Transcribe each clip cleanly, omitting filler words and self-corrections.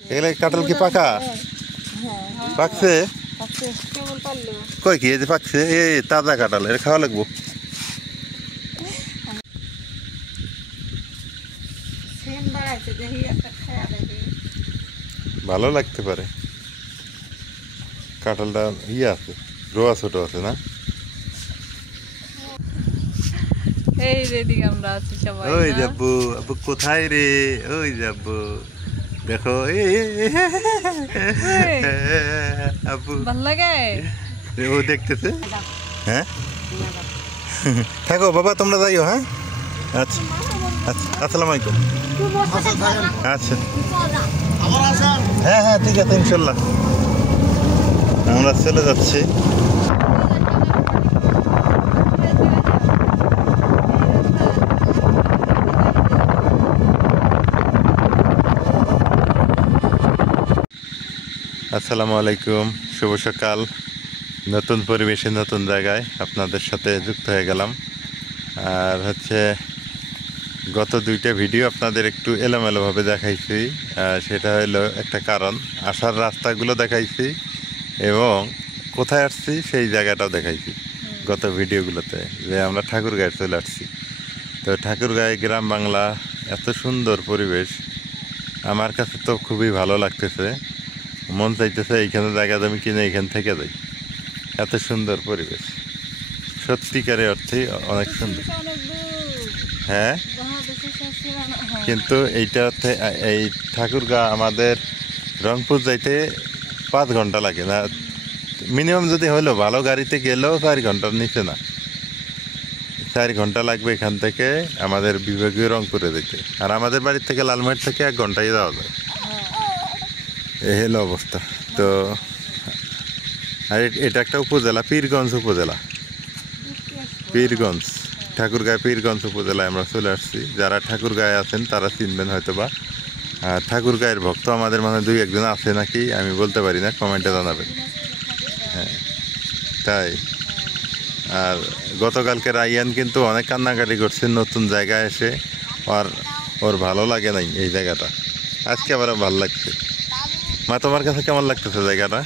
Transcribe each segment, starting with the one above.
এগুলা কাঁঠাল কি পাকা? পাকছে? কই কি এই যে পাকছে? এই তাজা কাঁঠাল, এটা খাওয়া লাগবো। ভালো লাগতে পারে। কাঁঠালটা ইয়ে আছে, রোয়া ছোট আছে না? এই যে দিকে আমরা আছি সবাই। ওই যাবো আব্বু, কোথায় রে? ওই যাবো, দেখো আব্বু ভাল লাগে। ও দেখতেছে। হ্যাঁ থাকো বাবা, তোমরা যাইও। হ্যাঁ আচ্ছা আচ্ছা, আসসালামু আলাইকুম। আচ্ছা হ্যাঁ হ্যাঁ ঠিক আছে, ইনশাল্লাহ আমরা চলে যাচ্ছি। আসসালামু আলাইকুম, শুভ সকাল। নতুন পরিবেশে নতুন জায়গায় আপনাদের সাথে যুক্ত হয়ে গেলাম। আর হচ্ছে গত দুইটা ভিডিও আপনাদের একটু এলোমেলোভাবে দেখাইছি, সেটা হলো একটা কারণ। আসার রাস্তাগুলো দেখাইছি এবং কোথায় আসছি সেই জায়গাটাও দেখাইছি গত ভিডিওগুলোতে, যে আমরা ঠাকুরগাঁয়ে চলে আসছি। তো ঠাকুরগাঁয়ে গ্রাম বাংলা, এত সুন্দর পরিবেশ, আমার কাছে তো খুবই ভালো লাগতেছে। মন চাইতেছে এইখানে জায়গা জমি কিনে এইখান থেকে যাই, এত সুন্দর পরিবেশ, সত্যিকারে অর্থে অনেক সুন্দর। হ্যাঁ কিন্তু এই ঠাকুরগাঁ আমাদের রংপুর যাইতে 5 ঘন্টা লাগে না মিনিমাম, যদি হলো ভালো গাড়িতে গেলেও 4 ঘন্টার নিচে না, 4 ঘন্টা লাগবে এখান থেকে আমাদের বিভাগীয় রংপুরে যেতে। আর আমাদের বাড়ির থেকে লালমাটির থেকে 1 ঘন্টায় যাওয়া যায়। এই হলো অবস্থা। তো আর এটা একটা উপজেলা, পীরগঞ্জ উপজেলা, পীরগঞ্জ, ঠাকুরগাঁও পীরগঞ্জ উপজেলায় আমরা চলে আসছি। যারা ঠাকুরগাঁয়ে আছেন তারা চিনবেন হয়তো বা। আর ঠাকুরগাঁয়ের ভক্ত আমাদের মানে 2-1 জন আছে নাকি আমি বলতে পারি না, কমেন্টে জানাবেন। হ্যাঁ তাই। আর গতকালকে রাইয়ান কিন্তু অনেক কান্নাকাটি করছে নতুন জায়গায় এসে, ওর ভালো লাগে নাই এই জায়গাটা। আজকে আবার ভালো লাগছে। মা, তোমার কাছে কেমন লাগতেছে জায়গাটা?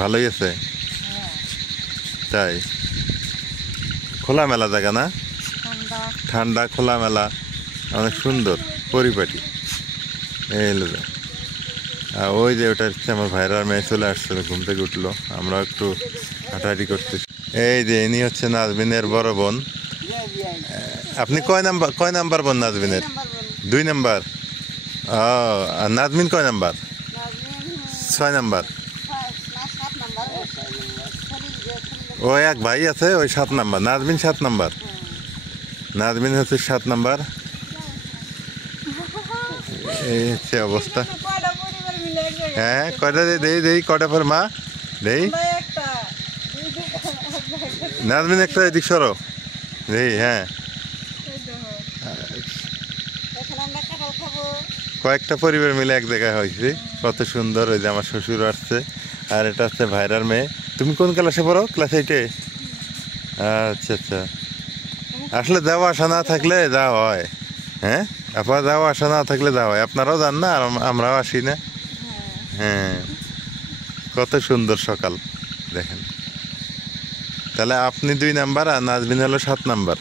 ভালোই আছে। তাই, খোলামেলা জায়গা না? ঠান্ডা, খোলামেলা, অনেক সুন্দর পরিপাটি। এই ওই যে ওটা হচ্ছে আমার ভাইরার মেয়ে চলে আসছিল, ঘুম থেকে উঠলো, আমরা একটু হাঁটাহাঁটি করতেছি। এই যে ইনি হচ্ছে নাজমিনের বড় বোন। আপনি কয় নাম্বার বোন নাজমিনের? 2 নাম্বার। ও, আর নাজমিন কয় নাম্বার? 6 নাম্বার। ও এক ভাই আছে, ওই 7 নাম্বার। নাজমিন 7 নাম্বার। নাজমিন হচ্ছে 7 নাম্বার। এই হচ্ছে অবস্থা। হ্যাঁ কয়টা দেই কয়টা পর মা দেই? নাজমিন একটা এদিক সরো দেই। হ্যাঁ কয়েকটা পরিবার মিলে এক জায়গায় হয়েছে, কত সুন্দর। ওই যে আমার শ্বশুর আসছে, আর এটা হচ্ছে ভাইরার মেয়ে। তুমি কোন ক্লাসে পড়ো? ক্লাস 8-এ? আচ্ছা আচ্ছা। আসলে যাওয়া আসা না থাকলে যাওয়া হয়। হ্যাঁ আপনার যাওয়া আসা না থাকলে যাওয়া হয়, আপনারাও যান না আর আমরাও আসি না। হ্যাঁ কত সুন্দর সকাল দেখেন। তাহলে আপনি 2 নাম্বার আর নাজমিন হলো 7 নাম্বার।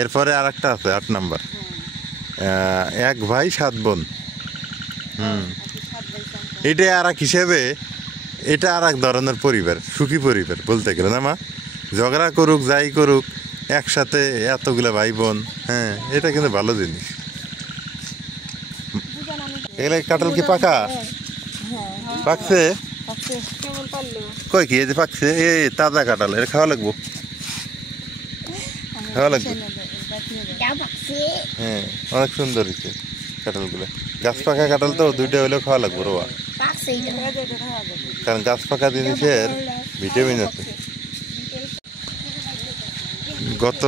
এরপরে আর একটা আছে 8 নাম্বার। 1 ভাই 7 বোন। এটা আর এক হিসেবে, এটা আর এক ধরনের পরিবার, সুখী পরিবার বলতে গেলে না মা? ঝগড়া করুক যাই করুক, একসাথে এতগুলো ভাই বোন। হ্যাঁ এটা কিন্তু ভালো জিনিস। এগুলো কাঁঠাল কি পাকা? পাকছে? কই কি এই যে পাকছে? এই তাজা কাঁঠাল, এটা খাওয়া লাগবো, খাওয়া লাগবে। হ্যাঁ অনেক সুন্দর হয়েছে কাঁঠালগুলো। গাছ পাকা কাঁঠাল তো 2টা হইলেও খাওয়া লাগবো রোয়া, কারণ গাছ পাকা জিনিসের ভিটামিন আছে। গত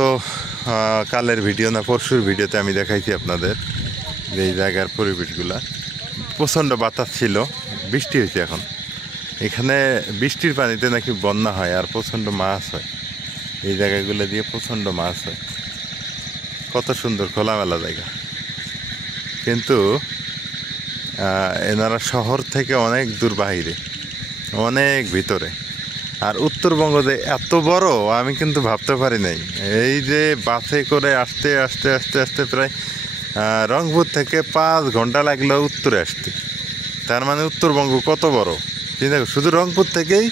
কালের ভিডিও না পরশুর ভিডিওতে আমি দেখাইছি আপনাদের যে এই জায়গার পরিবেশগুলা। প্রচণ্ড বাতাস ছিল, বৃষ্টি হয়েছে এখন। এখানে বৃষ্টির পানিতে নাকি বন্যা হয় আর প্রচণ্ড মাছ হয়, এই জায়গাগুলো দিয়ে প্রচণ্ড মাছ হয়। কত সুন্দর খোলামেলা জায়গা, কিন্তু এনারা শহর থেকে অনেক দূর বাহিরে, অনেক ভিতরে। আর উত্তরবঙ্গ যে এত বড় আমি কিন্তু ভাবতে পারি নাই। এই যে বাসে করে আসতে আসতে আসতে আসতে প্রায় রংপুর থেকে 5 ঘন্টা লাগলো উত্তরে আসতে। তার মানে উত্তরবঙ্গ কত বড় চিন্তা করো, শুধু রংপুর থেকেই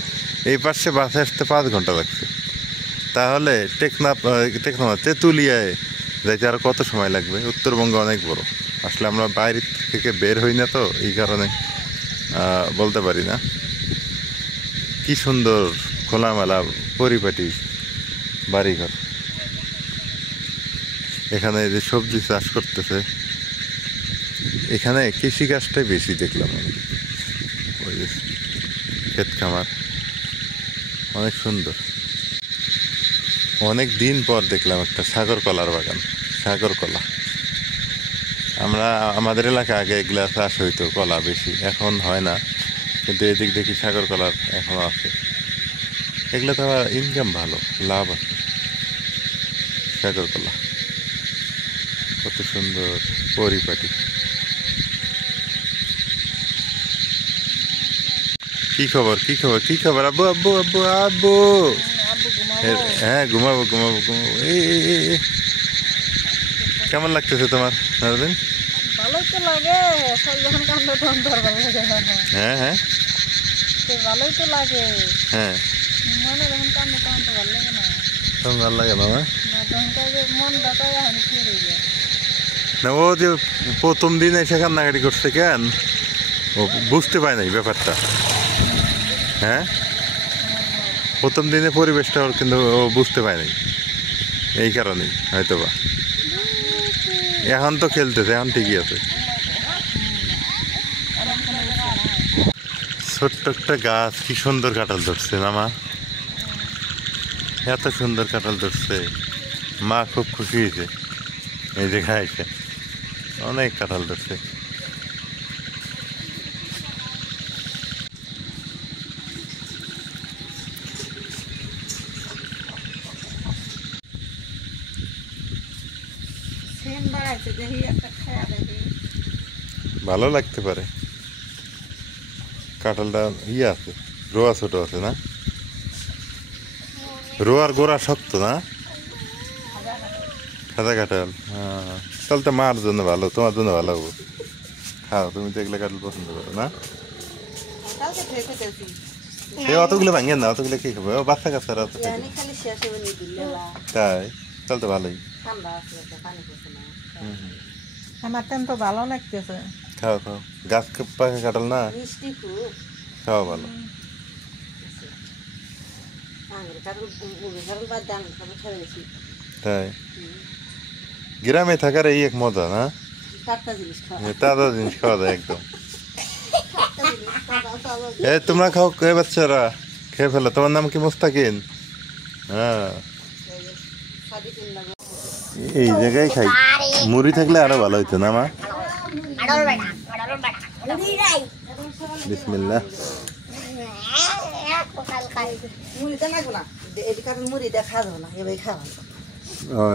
এই পাশে বাসে আসতে 5 ঘন্টা লাগছে। তাহলে টেকনাফ তেঁতুলিয়ায় যাইতে আর কত সময় লাগবে? উত্তরবঙ্গ অনেক বড়। আসলে আমরা বাইরে থেকে বের হই না তো, এই কারণে বলতে পারি না। কি সুন্দর খোলামেলা পরিপাটি বাড়িঘর। এখানে যে সবজি চাষ করতেছে, এখানে কৃষিকাজটাই বেশি দেখলাম আমি। ওই যে ক্ষেত খামার অনেক সুন্দর। অনেক দিন পর দেখলাম একটা সাগর কলার বাগান। সাগর কলা আমাদের এলাকা আগে এগুলা চাষ হইতো, কলা বেশি, এখন হয় না। কিন্তু এদিক দেখি সাগর কলার এখনো আছে। এগুলো তো ইনকাম ভালো, লাভ আছে। সাগর কলা কত সুন্দর পরিপাটি। কি খবর কি খবর কি খবর? আব্বু আব্বু আব্বু আব্বু। হ্যাঁ, ঘুমাবো ঘুমাবো ঘুমাবো। এই কেমন লাগতেছে তোমার নাজরিন? ভালোই তো লাগে, সব যখন কান্দ তখন তো আর ভালো লাগে। হ্যাঁ হ্যাঁ ভালোই তো লাগে, হ্যাঁ। মনে যখন কান্দ তখন তো ভালো লাগে না। তোমার ভালো লাগে না? তখনকার যে মনটা তো এখন কি হয়ে যায়। না, ও যে প্রথম দিন এসে কান্নাকাটি করছে কেন? ও বুঝতে পায় নাই ব্যাপারটা। হ্যাঁ, প্রথম দিনে পরিবেশটা ওর কিন্তু ও বুঝতে পায় নাই, এই কারণেই হয়তো বা। এখন তো খেলতেছে, এখন ঠিকই আছে। ছোট্ট একটা গাছ, কি সুন্দর কাঁঠাল ধরছে না মা? এত সুন্দর কাঁঠাল ধরছে, মা খুব খুশি হয়েছে এই জায়গায় এসে। অনেক কাঁঠাল ধরছে। ভালো লাগতে পারে। কাঁঠালটা আছে, রোয়া ছোট আছে না? রোয়ার গোড়া শক্ত না? সাদা কাঁঠাল, হ্যাঁ। তাহলে তো মার জন্য ভালো, তোমার জন্য ভালো হবো। খাও, তুমি তো এগুলো কাঁঠাল পছন্দ করো না? এই অতগুলো ভাঙেন না, অতগুলো কি খাবে? ও বাচ্চা কাচ্চারা অত খাবে। তাই? তাহলে তো ভালোই। আমার তো ভালো লাগতেছে। খাও খাও, গাছ পাকা কাঁঠাল না, খাও ভালো। তাই? গ্রামে থাকার এই এক মজা না? তাজা জিনিস খাওয়া যায় একদম। তোমরা খাও, কে বাচ্চারা খেয়ে ফেলো। তোমার নাম কি মুস্তাকিন? হ্যাঁ, এই জায়গায় খাই। মুড়ি থাকলে আরো ভালো হইতো না মা? বিসমিল্লাহ।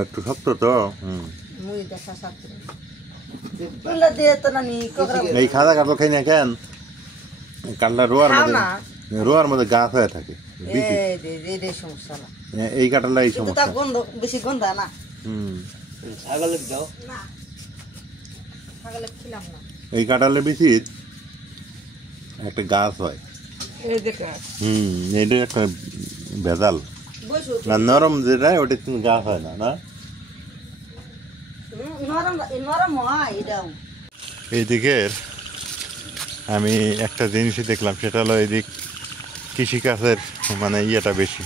একটু শক্ত তো। এই খাদা কাঁঠাল খাই না কেন? কাঁঠালটা রোয়ার মধ্যে গাছ হয়ে থাকে। এই কাঁঠালটা এই সমস্যা। বেশি গন্ধ না। এই কাঁঠালের বেশি একটা গাছ হয়। এটা একটা ভেজাল। আর নরম যেটা ওটা কিন্তু গাছ হয় না, না? এইদিকের আমি একটা জিনিসই দেখলাম, সেটা হলো এদিক কৃষিকাজের মানে ইয়েটা বেশি।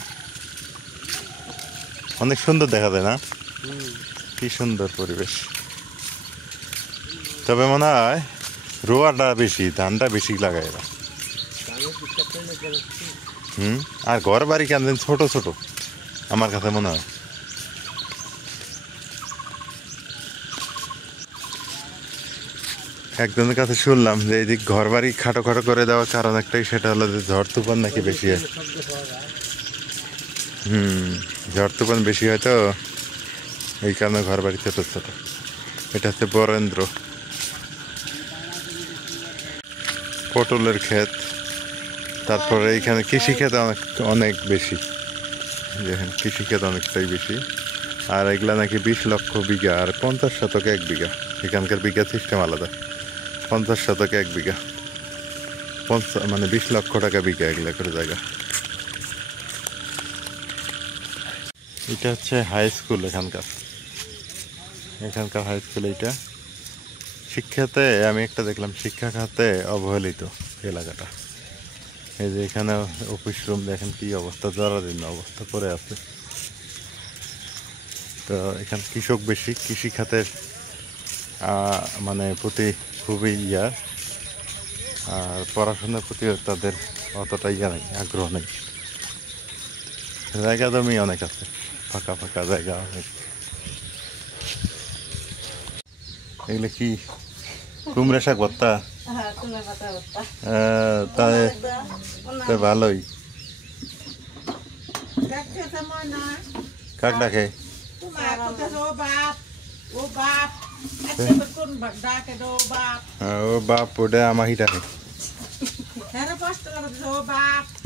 অনেক সুন্দর দেখা যায় না? কি সুন্দর পরিবেশ। তবে মনে হয় রোয়াটা বেশি, ধানটা বেশি লাগায় এরা। আর ঘর বাড়ি কেন ছোট ছোট আমার কাছে মনে হয়। একজনের কাছে শুনলাম যে এইদিক ঘর বাড়ি খাটো খাটো করে দেওয়ার কারণ একটাই, সেটা হলো যে ঝড় তুফান নাকি বেশি হয়। ঝড় তুফান বেশি হয় তো, এই কারণে ঘর বাড়ি ছোট ছোট। এটা হচ্ছে বরেন্দ্র। পটলের ক্ষেত, তারপরে এইখানে কৃষিক্ষেত অনেক অনেক বেশি, দেখেন কৃষিক্ষেত অনেকটাই বেশি। আর এগুলা নাকি 20 লক্ষ বিঘা, আর 50 শতকে 1 বিঘা। এখানকার বিঘা সিস্টেম আলাদা, 50 শতকে 1 বিঘা, 50 মানে 20 লক্ষ টাকা বিঘা এগুলা করে জায়গা। এটা হচ্ছে হাই স্কুল এখানকার হাই স্কুল। এইটা শিক্ষাতে আমি একটা দেখলাম, শিক্ষা খাতে অবহেলিত এলাকাটা। এই যে এখানে অফিস রুম দেখেন কি অবস্থা, জরাজীর্ণ অবস্থা করে আছে। তো এখানে কৃষক বেশি, কৃষি খাতের মানে প্রতি খুবই আর পড়াশোনার প্রতি তাদের অতটা নেই, আগ্রহ নেই। জায়গা জমি অনেক আছে, ফাঁকা ফাঁকা জায়গা অনেক। এগুলো কি কুমড়া শাক ভর্তা? তাই ভালোই। কাক ডাকে? ও বাপ, ওটা আমাকে ডাকে।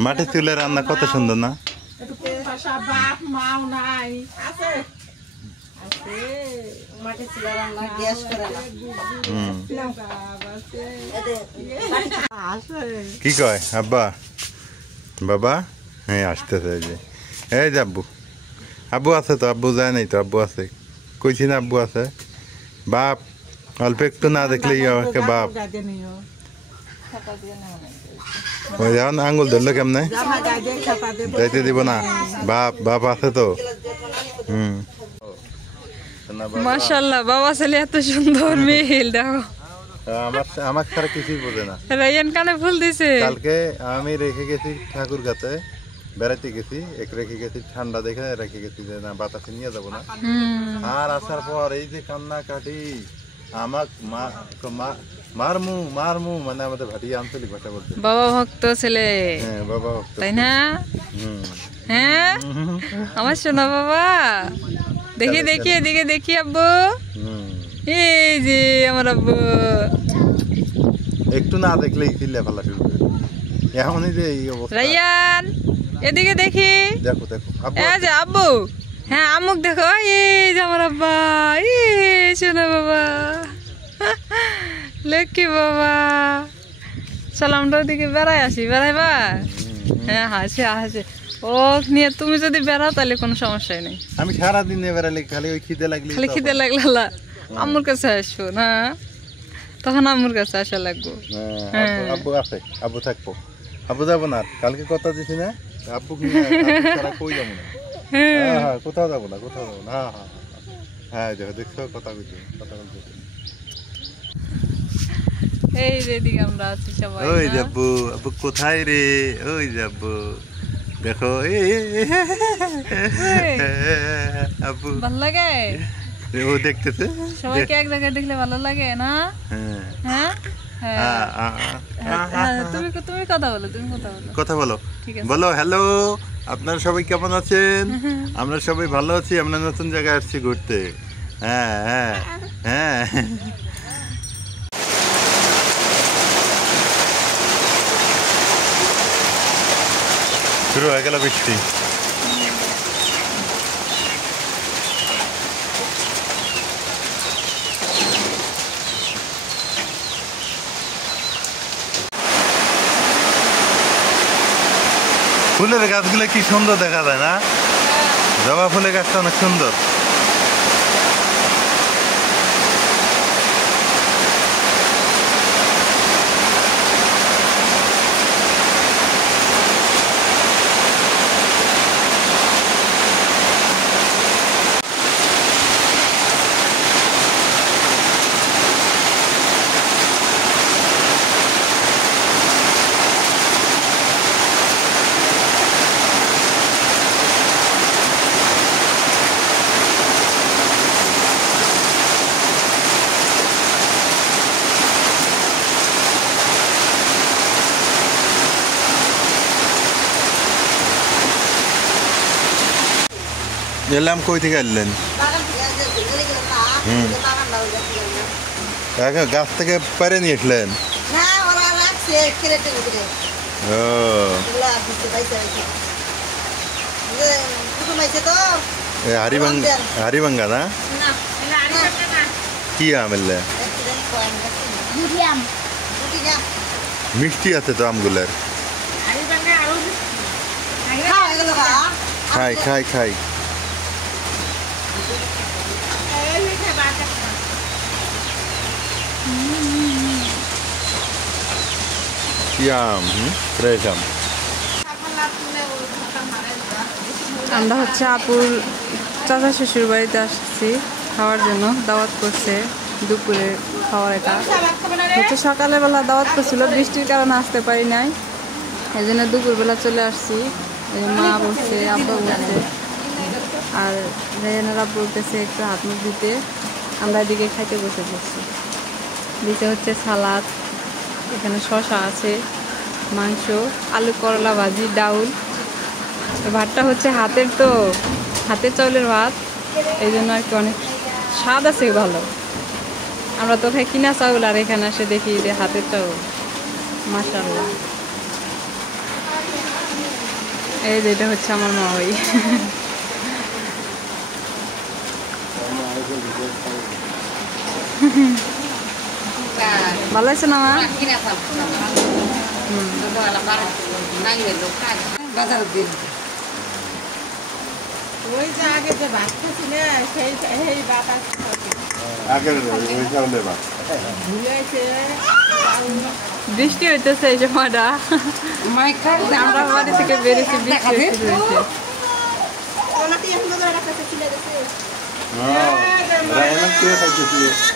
মাটির চুলে রান্না কত সুন্দর না? কি কয় আব্বা? বাবা হ্যাঁ আসতেছে। এই যে আব্বু, আব্বু আছে তো? আব্বু যায় নাই তো? আব্বু আছে, কইছি না আব্বু আছে। বাপ অল্প একটু না দেখলেই আমাকে বাপ। ওই যেমন আঙ্গুল ধরলো কেমনে, যাইতে দিব না। বাপ বাপ আছে তো। মাশাআল্লাহ, বাবা ছেলে এত সুন্দর মিল দেখো। আমার ছাড়া কিছুই বোঝে না। রায়ান কানে ফুল দিছে। কালকে আমি রেখে গেছি ঠাকুর গাছে, বেড়াইতে গেছি, রেখে গেছি ঠান্ডা দেখে রেখে গেছি যে না বাতাসে নিয়ে যাবো না। আর আসার পর এই যে কান্না কাটি, আমাক মারমু মানে আমাদের ভাটিয়া আঞ্চলিক ভাষা বলতে। বাবা ভক্ত ছেলে। হ্যাঁ বাবা ভক্ত, তাই না? হ্যাঁ আমার সোনা বাবা। দেখি দেখি এদিকে দেখি আব্বু, এই যে আমার আব্বু। একটু না দেখলেই চিল্লা ফেলা শুরু করে। এখনই যে এই অবস্থা। রায়ান এদিকে দেখি, দেখো দেখো এই যে আব্বু। হ্যাঁ আমুক দেখো, এই যে আমার আব্বা, এই সোনা বাবা, লক্ষ্মী বাবা। চলো আমরা ওদিকে বেড়াই আসি, বেড়াইবা? হ্যাঁ হাসে হাসে। ও নিয়ে তুমি যদি বেড়াও তাহলে কোনো সমস্যাই নেই। আমি সারাদিন বেড়ালে খালি ওই খিদে লাগলে, খালি খিদে লাগলা আম্মুর কাছে আসবো না, তখন আম্মুর কাছে আসা লাগবো। আব্বু আছে, আব্বু থাকবো, আব্বু যাবো না। কালকে কথা দিছি না আব্বু কই যাবো না, কোথাও যাবো না, কোথাও যাবো না। হ্যাঁ দেখছো কথা বলছি, কথা বলছি। এই যে এদিকে আমরা আছি সবাই। ওই যাবো আব্বু কোথায় রে? ওই যাবো দেখো, আব্বু ভালো লাগে। ও দেখতেছে, সবাইকে এক জায়গায় দেখলে ভালো লাগে না? হ্যাঁ তুমি কথা বলো, তুমি কথা বলো, বলো হ্যালো। আপনারা সবাই কেমন আছেন? আমরা সবাই ভালো আছি। আমরা নতুন জায়গায় আসছি ঘুরতে। হ্যাঁ হ্যাঁ হ্যাঁ। শুরু হয়ে গেল বৃষ্টি। ফুলের গাছগুলো কি সুন্দর দেখা যায় না? জবা ফুলের গাছটা অনেক সুন্দর। এলাম কই থেকে আনলেন? গাছ থেকে পারে নিয়ে আসলেন? রাখছে ক্যারেটের ভিতরে ও এগুলা দিতে পাইছে যে ঘুমাইছে তো হারিবাঙ্গা না না এটা আড়ি টাকা না কি আম এলে অ্যাক্সিডেন্ট করেন মিডিয়াম রুটি না মিষ্টি আছে তো আমগুলার আড়ি টাকা আরো খাও এগুলো খা খাই খাই খাই এই মিঠা বাটা কি আম ফ্রেশ আম আমরা হচ্ছে আপুর চাচা শ্বশুর বাড়িতে আসছি খাওয়ার জন্য দাওয়াত করছে দুপুরে খাওয়ার এটা হচ্ছে সকালবেলা দাওয়াত করছিল বৃষ্টির কারণে আসতে পারি নাই এই জন্য দুপুরবেলা চলে আসছি এই যে মা বসছে আব্বা বসছে আর রেহানারা বলতেছে একটু হাত মুখ দিতে আমরা এদিকে খাইতে বসে পড়ছি দিতে হচ্ছে সালাদ এখানে শসা আছে মাংস আলু করলা ভাজি ডাউল ভাতটা হচ্ছে হাতের চাউলের ভাত এই জন্য আর কি অনেক স্বাদ আছে ভালো আমরা তো খাই কিনা চাউল আর এখানে এসে দেখি যে হাতের চাউল মাশাআল্লাহ এই যে এটা হচ্ছে আমার মা ওই ভালো আছে না মা ওই যে আগে যে ভাত খাচ্ছিল সেই ভাত ভুলেছে বৃষ্টি হইতেছে এই সময়টা আমরা বাড়ি থেকে বেরিয়েছি বৃষ্টি শুরু হয়েছে ওনাকে এখন ধরে রাখতে ছিল গেছে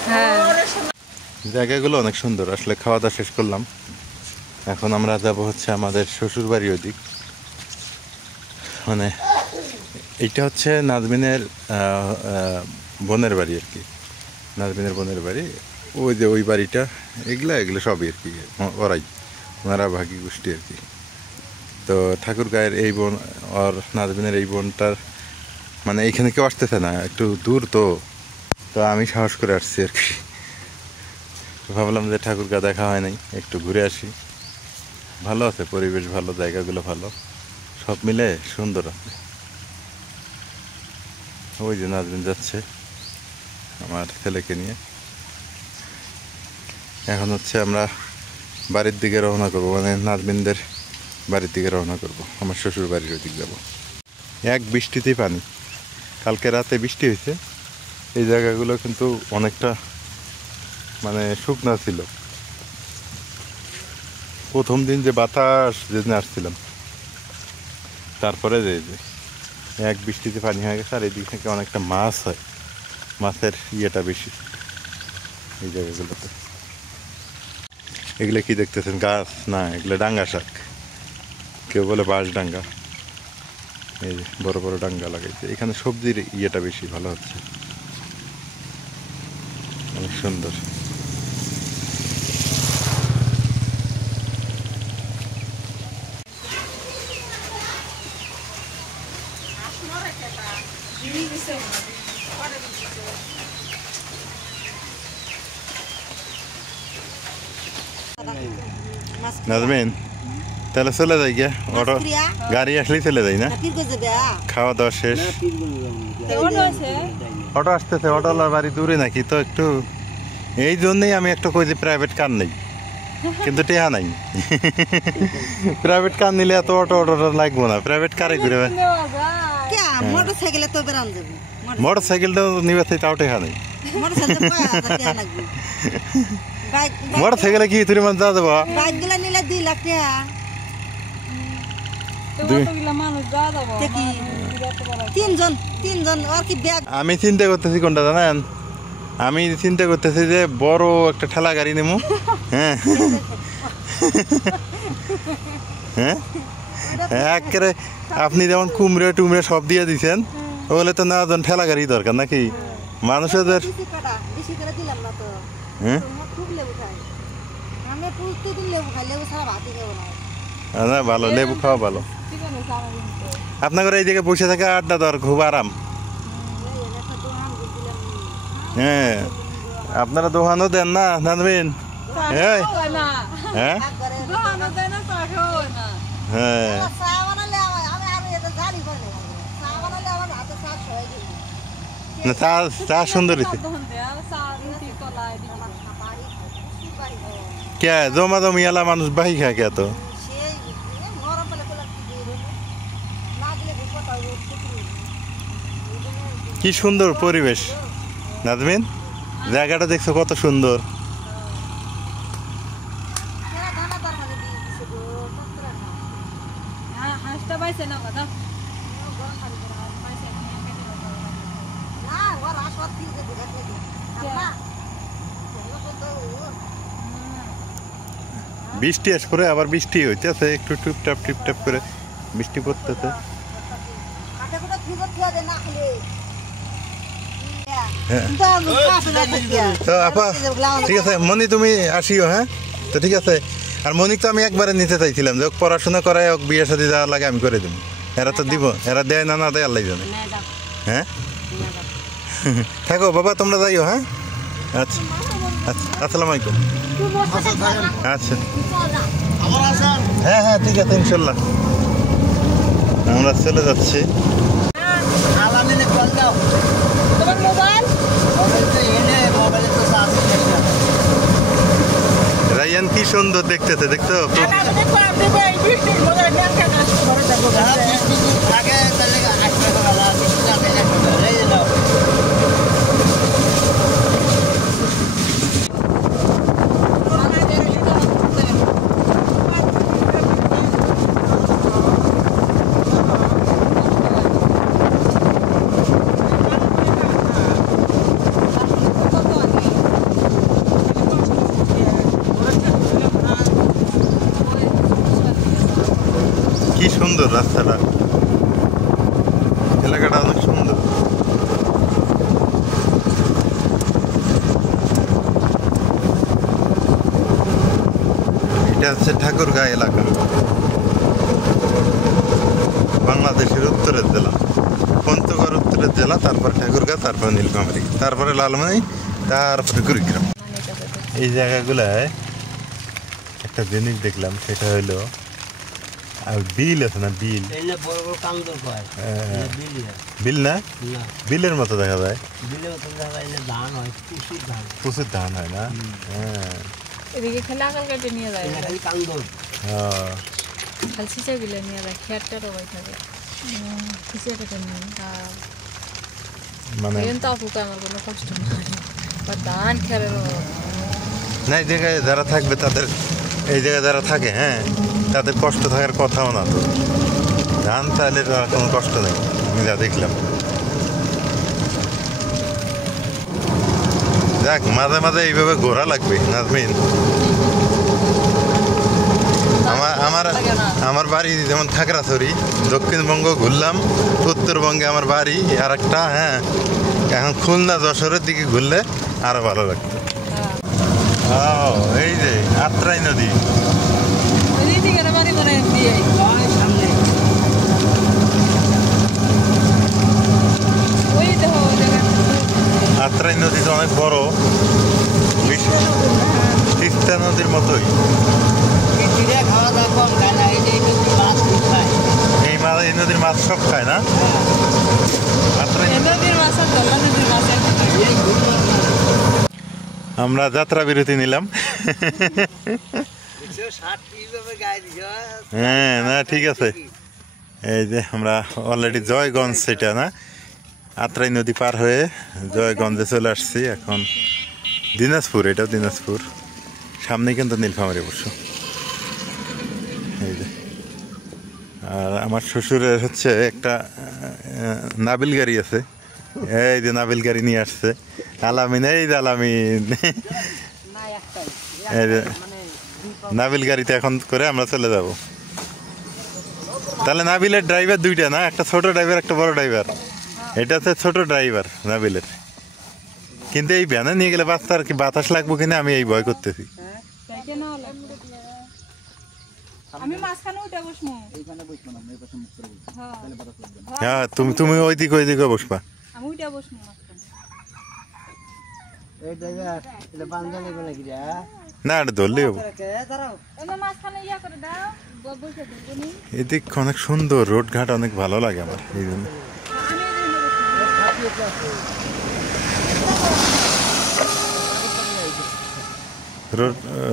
হ্যাঁ জায়গাগুলো অনেক সুন্দর আসলে খাওয়া দাওয়া শেষ করলাম এখন আমরা যাব হচ্ছে আমাদের শ্বশুর বাড়ি ওদিক মানে এইটা হচ্ছে নাজমিনের বোনের বাড়ি আর কি নাজমিনের বোনের বাড়ি ওই যে ওই বাড়িটা এগুলো সবই আর কি ওনারা ভাগী গোষ্ঠী আর কি তো ঠাকুর গায়ের এই বোন আর নাজমিনের এই বোনটার মানে এইখানে কেউ আসতেছে না একটু দূর তো আমি সাহস করে আসছি আর কি ভাবলাম যে ঠাকুরগা দেখা হয় নাই একটু ঘুরে আসি ভালো আছে পরিবেশ ভালো জায়গাগুলো ভালো সব মিলে সুন্দর আছে ওই যে নাজমিন যাচ্ছে আমার ছেলেকে নিয়ে এখন হচ্ছে আমরা বাড়ির দিকে রওনা করব মানে নাজমিনদের বাড়ির দিকে রওনা করব আমার শ্বশুর বাড়ির ওই দিক যাবো এক বৃষ্টিতেই পানি কালকে রাতে বৃষ্টি হয়েছে এই জায়গাগুলো কিন্তু অনেকটা মানে শুকনা ছিল প্রথম দিন যে বাতাস যেদিন আসছিলাম তারপরে যে এক বৃষ্টিতে পানি হয়ে গেছে আর এই দিক থেকে অনেকটা মাছ হয় মাছের ইয়েটা বেশি এই জায়গাগুলোতে এগুলো কি দেখতেছেন গাছ না এগুলো ডাঙ্গা শাক কেউ বলে বাঁশ ডাঙ্গা এই যে বড় বড় ডাঙ্গা লাগাইছে এখানে সবজির ইয়েটা বেশি ভালো হচ্ছে অনেক সুন্দর নাজমিন তাহলে চলে যাই গিয়া অটো গাড়ি আসলেই চলে যাই না খাওয়া দাওয়া শেষ অটো আসতেছে অটোলার বাড়ি দূরে নাকি তো একটু এই জন্যই আমি একটু কই যে প্রাইভেট কার নেই কিন্তু টেহা নাই প্রাইভেট কার নিলে এত অটো লাগবো না প্রাইভেট কারে ঘুরে মোটরসাইকেলে তো বেরান যাবে মোটর সাইকেলটা নিবে তাও টেহা নেই মোটর সাইকেলে কি তুই মান যা দেবো বাইকগুলা নিলে 2 লাখ টাকা তিনজন আর কি ব্যাগ আমি চিন্তা করতেছি কোনটা জানেন আমি চিন্তা করতেছি যে বড় একটা ঠেলা গাড়ি নেবো হ্যাঁ হ্যাঁ একেবারে আপনি যেমন কুমড়ে টুমড়ে সব দিয়ে দিচ্ছেন ওগুলো তো না ঠেলা গাড়ি দরকার নাকি মানুষদের বেশি করে দিলাম না তো হ্যাঁ খুব লেবু খাই আমি প্রতিদিন লেবু খাই লেবু ছাড়া ভাতই খাবো না না ভালো লেবু খাওয়া ভালো আপনাদের এই জায়গায় বসে থাকে আড্ডা দেওয়ার খুব আরাম হ্যাঁ আপনারা দোকানও দেন না জানবেন এই, হ্যাঁ হ্যাঁ চা বানালে আমি আর এটা জানি করে চা বানালে আমার হাতে চা সবাই দিই না চা চা সুন্দর হয়েছে কে জমা জমি এলা মানুষ বাহি খায় কে তো সেই গরম পেলে কোলা না দিলে বিপদ হবে কি সুন্দর পরিবেশ নাজমিন জায়গাটা দেখছো কত সুন্দর কেনা ধানা তার মানে দিয়ে দিছে গো তত্রা না হাঁসটা পাইছে না কথা গরম পানি করে পাইছে না ওর আসওয়াত দিয়ে দে দেখলে কি না বৃষ্টি আস করে আবার বৃষ্টি হইতেছে একটু টুপটাপ টিপটাপ করে বৃষ্টি পড়তেছে কাটে কোটা কি করতে হবে না খেলে হ্যাঁ। তো আমি কাছে না থাকিয়া তো আপা ঠিক আছে মনি তুমি আসিও হ্যাঁ তো ঠিক আছে আর মনিক তো আমি একবারে নিতে চাইছিলাম যে ওকে পড়াশোনা করায় ওকে বিয়ে সাথে যাওয়ার লাগে আমি করে দেবো এরা তো দিব এরা দেয় না দেয় আল্লাহ জানে হ্যাঁ থাকো বাবা তোমরা যাইও হ্যাঁ আচ্ছা আচ্ছা আসসালামু আলাইকুম আচ্ছা হ্যাঁ হ্যাঁ ঠিক আছে ইনশাল্লাহ আমরা চলে যাচ্ছি তোমার মোবাইল রায়ান কি সুন্দর দেখতেছে দেখছো কি সুন্দর রাস্তাটা এলাকাটা অনেক সুন্দর এটা হচ্ছে ঠাকুরগাঁ এলাকা বাংলাদেশের উত্তরের জেলা পঞ্চগড় উত্তরের জেলা তারপর ঠাকুরগাঁ তারপর নীলফামারী তারপরে লালমাই তারপরে কুড়িগ্রাম এই জায়গাগুলায় একটা জিনিস দেখলাম সেটা হলো আর বিল আছে না বিল বিল না বিলের মতো দেখা যায় প্রচুর ধান হয় না হ্যাঁ এদিকে খেলে আকাল কেটে নিয়ে যায় হ্যাঁ। খাল সিঁচা গিলে নিয়ে যায় খেয়ারটারও বাই থাকে সিঁচা কেটে নিয়ে মানে তো আপুকে আমার কোনো কষ্ট নাই বা ধান খেয়ারের না এই জায়গায় যারা থাকবে তাদের এই জায়গায় যারা থাকে হ্যাঁ তাদের কষ্ট থাকার কথাও না তো ধান তাহলে তার কোনো কষ্ট নেই আমি যা দেখলাম যাক মাঝে মাঝে এইভাবে ঘোরা লাগবে নাজমিন আমার বাড়ি যেমন খাগড়াছড়ি দক্ষিণবঙ্গ ঘুরলাম উত্তরবঙ্গে আমার বাড়ি আর একটা হ্যাঁ এখন খুলনা যশোরের দিকে ঘুরলে আরো ভালো লাগবে এই যে আত্রাই নদী আত্রাই নদী তো অনেক বড় তিস্তা নদীর মতোই এই নদীর মাছ সব খায় না আমরা যাত্রা বিরতি নিলাম হ্যাঁ না ঠিক আছে এই যে আমরা অলরেডি জয়গঞ্জ সেটা না আত্রাই নদী পার হয়ে জয়গঞ্জে চলে আসছি এখন দিনাজপুর এটাও দিনাজপুর সামনে কিন্তু নীলফামারী অবশ্য এই যে আর আমার শ্বশুরের হচ্ছে একটা নাবিল গাড়ি আছে এই যে নাবিল গাড়ি নিয়ে আসছে আলামিন এই যে আলামিন এই যে নাবিল গাড়িতে এখন করে আমরা চলে যাব তাহলে নাবিলের ড্রাইভার দুইটা না একটা ছোট ড্রাইভার একটা বড় ড্রাইভার এটা হচ্ছে ছোট ড্রাইভার নাবিলের কিন্তু এই ভ্যানে নিয়ে গেলে বাচ্চার কি বাতাস লাগবো কিনা আমি এই ভয় করতেছি হ্যাঁ তুমি ওইদিকে বসবা না এটা ধরলেই হবো। দাঁড়াও এদিক অনেক সুন্দর, রোড ঘাট অনেক ভালো লাগে আমার এই জন্য।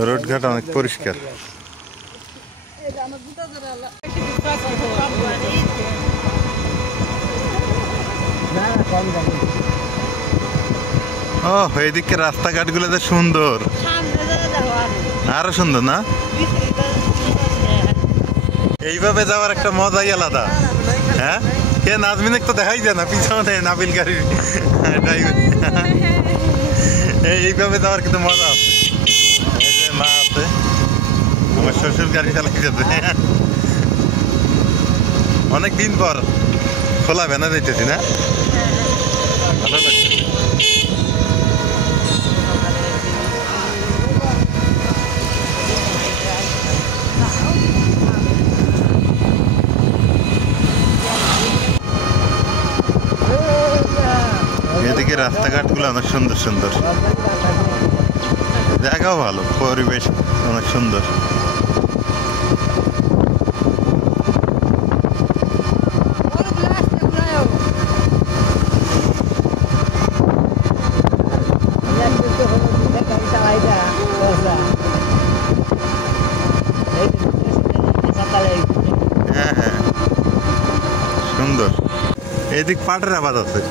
রোড ঘাট অনেক পরিষ্কার। ও এইদিকে রাস্তাঘাট গুলো তো সুন্দর, আরো সুন্দর না? এইভাবে যাওয়ার একটা মজাই আলাদা। হ্যাঁ, কে নাজমিনে তো দেখাই যায় না, পিছনে নাবিল গাড়ির ড্রাইভার। এইভাবে যাওয়ার কিন্তু মজা আছে। এই যে মা আছে, আমার শ্বশুর গাড়ি চালাই যাবে। অনেকদিন পর খোলা ভ্যানে যাইতেছি না, ভালো লাগছে। এদিকে রাস্তাঘাট গুলো অনেক সুন্দর সুন্দর, জায়গাও ভালো, পরিবেশ অনেক সুন্দর। হ্যাঁ হ্যাঁ, সুন্দর। এদিক পাটের আবাদ আছে,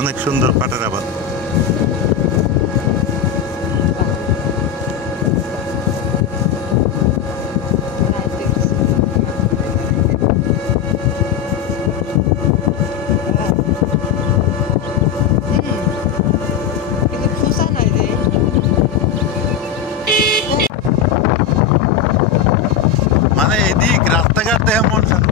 অনেক সুন্দর পাটের আবাদ। মানে এদিক রাস্তাঘাট দেখে মন শান্তি।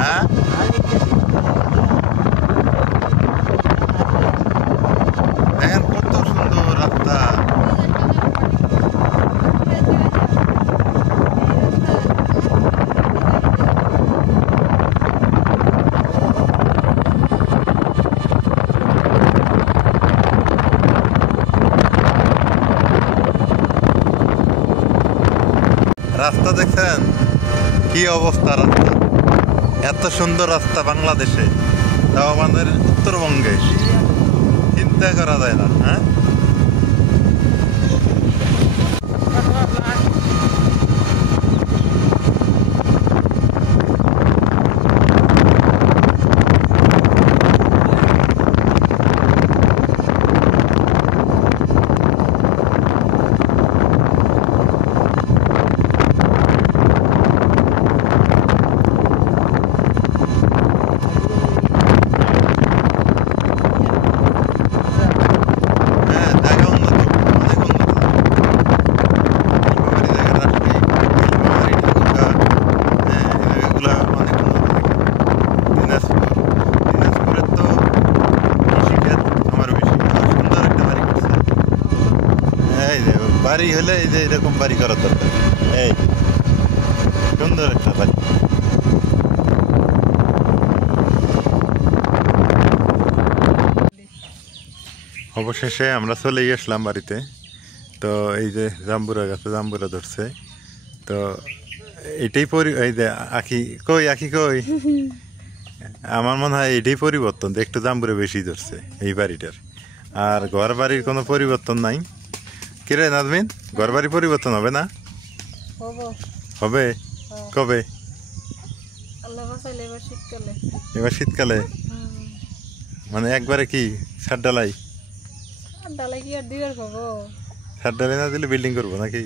হ্যাঁ, দেখেন কত সুন্দর রাস্তা। রাস্তা দেখছেন কি অবস্থা? রাস্তা এত সুন্দর রাস্তা বাংলাদেশে, তাও আমাদের উত্তরবঙ্গে চিন্তা করা যায় না। হ্যাঁ, বাড়ি হলে এই যে এরকম বাড়ি করার দরকার। এই সুন্দর একটা বাড়ি। অবশেষে আমরা চলেই আসলাম বাড়িতে। তো এই যে জাম্বুরা গাছে জাম্বুরা ধরছে, তো এটাই এই যে আখি কই, আখি কই, আমার মনে হয় এটাই পরিবর্তন, একটু জাম্বুরা বেশি ধরছে এই বাড়িটার। আর ঘর বাড়ির কোনো পরিবর্তন নাই। কিরে নাজমিন, ঘর বাড়ি পরিবর্তন হবে না? হবে কবে? এবার শীতকালে। মানে একবারে কি ছাদ ডালাই? ছাদ ডালাই না দিলে বিল্ডিং করবো নাকি?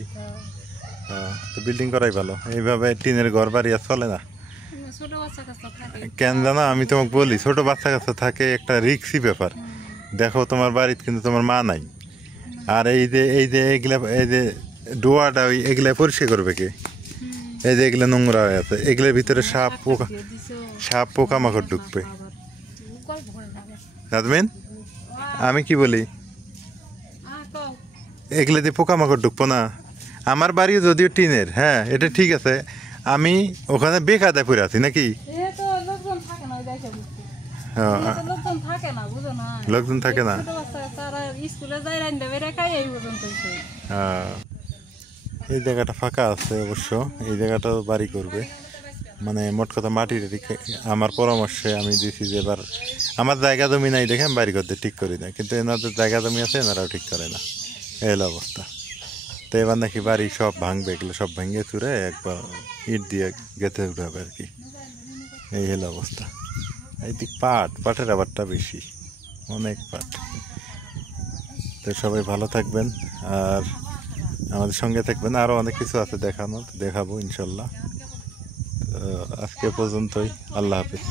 তো বিল্ডিং করাই ভালো, এইভাবে টিনের ঘর বাড়ি আর চলে না। কেন জানো, আমি তোমাকে বলি, ছোট বাচ্চা কাচ্চা থাকে, একটা রিক্সি ব্যাপার। দেখো তোমার বাড়িতে কিন্তু তোমার মা নাই, আর এই যে এগুলা, এই যে ডোয়াটা, ওই এগুলা পরিষ্কার করবে কে? এই যে এগুলা নোংরা হয়ে আছে, এগুলোর ভিতরে সাপ পোকা মাকড় ঢুকবে। নাজমিন, আমি কি বলি, এগুলো দিয়ে পোকামাকড় ঢুকবো না? আমার বাড়িও যদিও টিনের, হ্যাঁ এটা ঠিক আছে, আমি ওখানে বেকায়দায় পড়ে আছি নাকি? হ্যাঁ, এখানে তো লোকজন থাকে না, বুঝো না। লোকজন থাকে না। ছোট বাচ্চা তারা স্কুলে যায়, রাইন্দা বেড়ে খায়, এই পর্যন্তই। এই জায়গাটা ফাঁকা আছে অবশ্য, এই জায়গাটাও বাড়ি করবে। মানে মোট কথা মাটির আমার পরামর্শে আমি দিছি যে এবার আমার জায়গা জমি নাই দেখে আমি বাড়ি করতে ঠিক করি না, কিন্তু এনাদের জায়গা জমি আছে এনারাও ঠিক করে না, এই হলো অবস্থা। তো এবার নাকি বাড়ি সব ভাঙবে, এগুলো সব ভেঙে চুরে একবার ইট দিয়ে গেঁথে উঠাবে আর কি, এই হলো অবস্থা। এইদিক পাটের আবারটা বেশি, অনেক পাট। তো সবাই ভালো থাকবেন আর আমাদের সঙ্গে থাকবেন, আরও অনেক কিছু আছে দেখাবো ইনশাল্লাহ। তো আজকে পর্যন্তই, আল্লাহ হাফিজ।